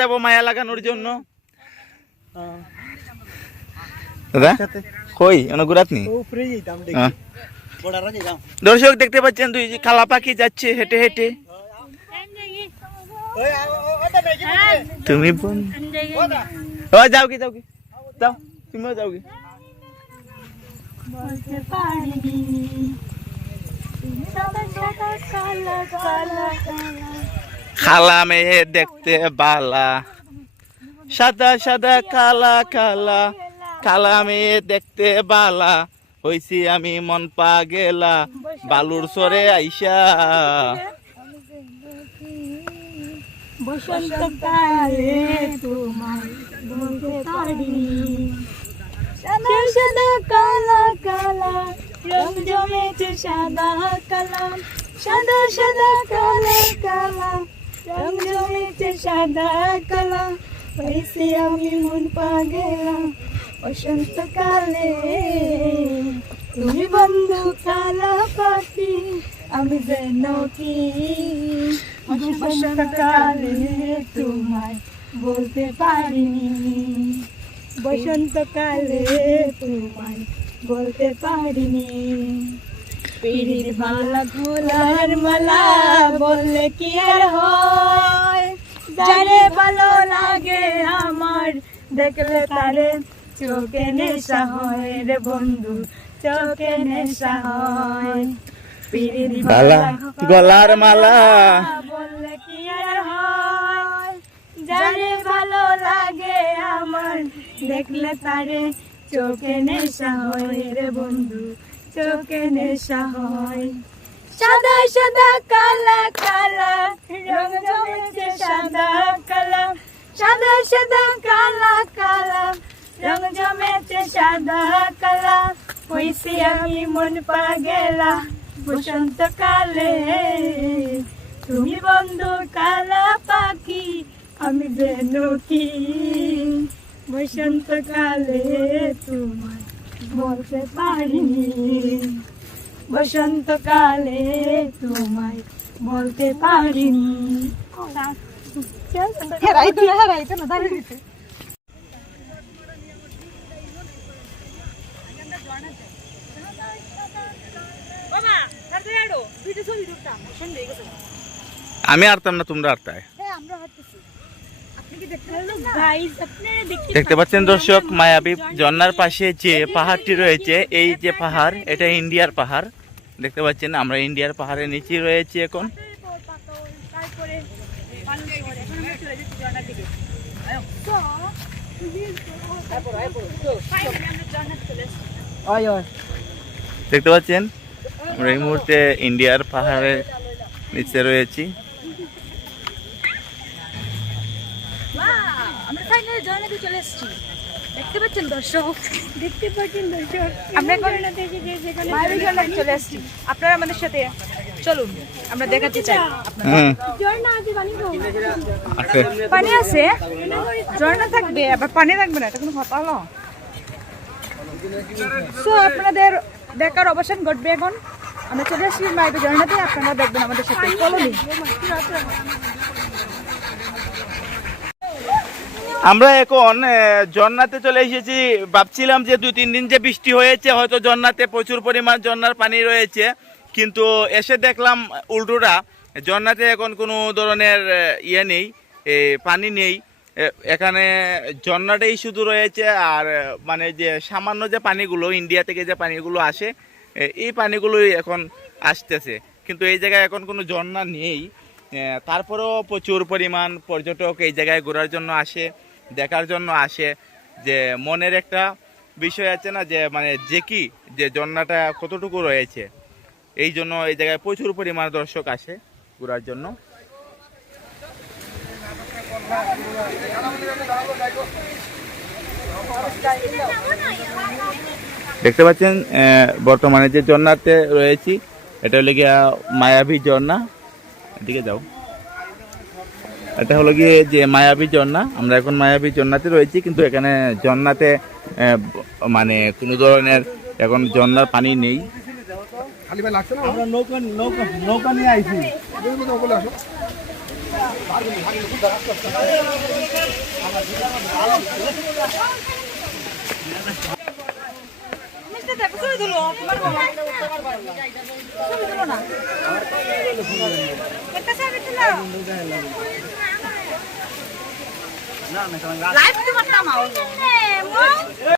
যাব মায়া লাগানোর জন্য। দাদা কই ঘুরাত নি? দর্শক দেখতে পাচ্ছেন দুই কালা পাখি যাচ্ছে হেঁটে হেঁটে। তুমি যাও কি যাও কি যাও, তুমিও যাও কি? খালা মেয়ে দেখতে বালা, সাদা সাদা কালা কালা, কালা মেয়ে দেখতে বালা, হইছি আমি মন পা গেলা বালুর সরে আইসা। বসন্তকালে তোমার বলতে পারি, সাদা সাদা কালা কালা, রং জমেছে সাদা কালা, সাদা সাদা কালা কালা, রং জমেছে সাদা কালা, হইছি আমি মন পা গেলাম বসন্তকালে। তুমি বন্ধু কালা পাখি, আমি যেন কি বসন্তকালে তোমায় বলতে পারিনি, বসন্তকালে তোমায় বলতে পারিনি। পিড়ির মালা ভোলার মালা বললে কি আর হয়, যারে ভালো লাগে আমার দেখলে তারে চোখে নেশা হয় রে বন্ধু, চোখে নেশা হয়। পিড়ির মালা গলার মালা বললে কি আর হয়, যারে ভালো লাগে আমার দেখলে তারে চোখে নেশা হয় রে বন্ধু, চোখে নেশা হয়। সাদা সাদা কালা কালা, রং জমেছে সাদা কালা, সাদা সাদা কালা কালা, রং জমেছে সাদা কালা, হইছি আমি মন পা গেলা বসন্তকালে। তুমি বন্ধু কালা পাখি, আমি যেন কি বসন্তকালে তোমায় বলতে পারিনি, বসন্তকালে তোমায় বলতে পারিনি। হেরাইতো না দাঁড়িয়ে দিতে। আমি আরতাম না, তোমরা আরতায়। দেখতে পাচ্ছেন দর্শক, মায়াবী ঝর্ণার পাশে যে পাহাড়টি রয়েছে, এই যে পাহাড়, এটা ইন্ডিয়ার পাহাড়। দেখতে পাচ্ছেন আমরা ইন্ডিয়ার পাহাড়ের নিচে রয়েছি এখন। দেখতে পাচ্ছেন আমরা এই মুহূর্তে ইন্ডিয়ার পাহাড়ের নিচে রয়েছি। আমরা ফাইনালি ঝর্ণাতে চলে এসেছি। দেখতে পাচ্ছেন দর্শক, দেখতে পাচ্ছেন দর্শক, আমরা মায়াবী ঝর্ণাতে চলে এসেছি। আপনারা আমাদের সাথে চলুন, আমরা দেখাতে চাই ঝর্ণা আছে। পানি আছে, ঝর্ণা থাকবে, আবার পানি থাকবে না, এটা কোনো কথা হলো? সো আপনাদের দেখার অবসান ঘটবে এখন। আমরা চলে আসছি মায়াবী ঝর্ণাতে, আপনারা দেখবেন আমাদের সাথে। চলুন। আমরা এখন ঝর্ণাতে চলে এসেছি। ভাবছিলাম যে 2-3 দিন যে বৃষ্টি হয়েছে, হয়তো ঝর্ণাতে প্রচুর পরিমাণ ঝর্ণার পানি রয়েছে, কিন্তু এসে দেখলাম উল্টোটা, ঝর্ণাতে এখন কোনো ধরনের ইয়ে নেই, পানি নেই। এখানে ঝর্ণাটাই শুধু রয়েছে, আর মানে যে সামান্য যে পানিগুলো ইন্ডিয়া থেকে যে পানিগুলো আসে, এই পানিগুলোই এখন আসতেছে, কিন্তু এই জায়গায় এখন কোনো ঝর্ণা নেই। তারপরেও প্রচুর পরিমাণ পর্যটক এই জায়গায় ঘোরার জন্য আসে, দেখার জন্য আসে। যে মনের একটা বিষয় আছে না, যে মানে যে ঝর্ণাটা কতটুকু রয়েছে, এই জন্য এই জায়গায় প্রচুর পরিমাণ দর্শক আসে ঘোরার জন্য। দেখতে পাচ্ছেন বর্তমানে যে ঝর্ণাতে রয়েছি, এটা হলো গিয়া মায়াবী ঝর্ণা। এদিকে যাও, এটা হলো গিয়ে যে মায়াবী ঝর্ণা। আমরা এখন মায়াবী ঝর্ণাতে রয়েছি, কিন্তু এখানে ঝর্ণাতে মানে কোনো ধরনের এখন ঝর্ণার পানি নেই। নৌকা নিয়ে আইছি। মিষ্টি দেখো ছবি তুলো তোমার বাবা ছবি তুলো না একটা ছবি তুলো লাইভ তোমার নামাও